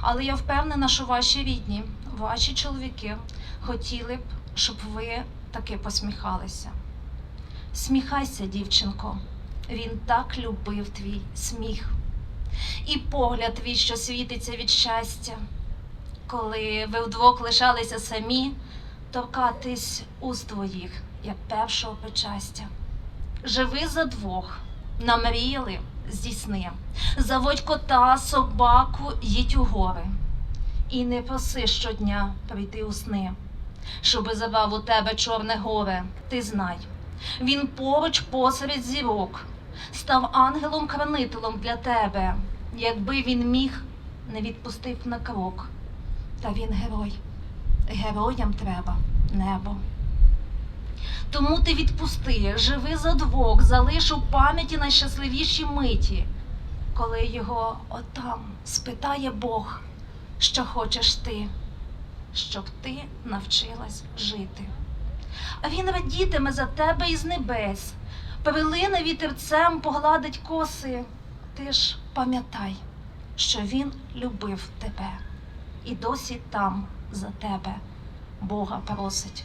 Але я впевнена, що ваші рідні, ваші чоловіки хотіли б, щоб ви таки посміхалися. Сміхайся, дівчинко, він так любив твій сміх. І погляд твій, що світиться від щастя. Коли ви вдвох лишалися самі, торкатись уст твоїх, як першого причастя. Живи за двох, намріяли, здійсни. Заводь кота, собаку, їдь у гори. І не проси щодня прийти у сни, щоби забрав у тебе чорне горе. Ти знай, він поруч посеред зірок, став ангелом-хранителем для тебе. Якби він міг, не відпустив на крок. Та він герой. Героям треба небо. Тому ти відпусти, живи за двох, залиш у пам'яті найщасливіші миті, коли його отам спитає Бог, що хочеш ти, щоб ти навчилась жити. А він радітиме за тебе із небес, перелине вітерцем, погладить коси. Ти ж пам'ятай, що він любив тебе і досі там за тебе Бога просить.